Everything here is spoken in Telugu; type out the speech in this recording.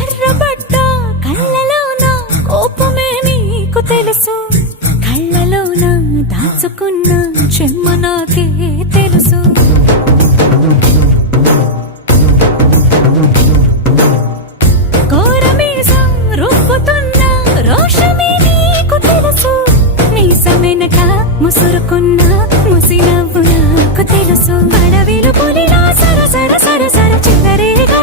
ఎర్రబడ్డ కళ్ళలోన కోపమే నీకు తెలుసు, కళ్ళలోన దాచుకున్న చెమ్మ నాకే తెలుసు. కోరమీసం రుబ్బుతున్న రోషమే నీకు తెలుసు, మీసమెనక ముసురుకున్న ముసి నవ్వు నాకు తెలుసు. అడవిలు పులిలా సర సర సర సర చివరేగా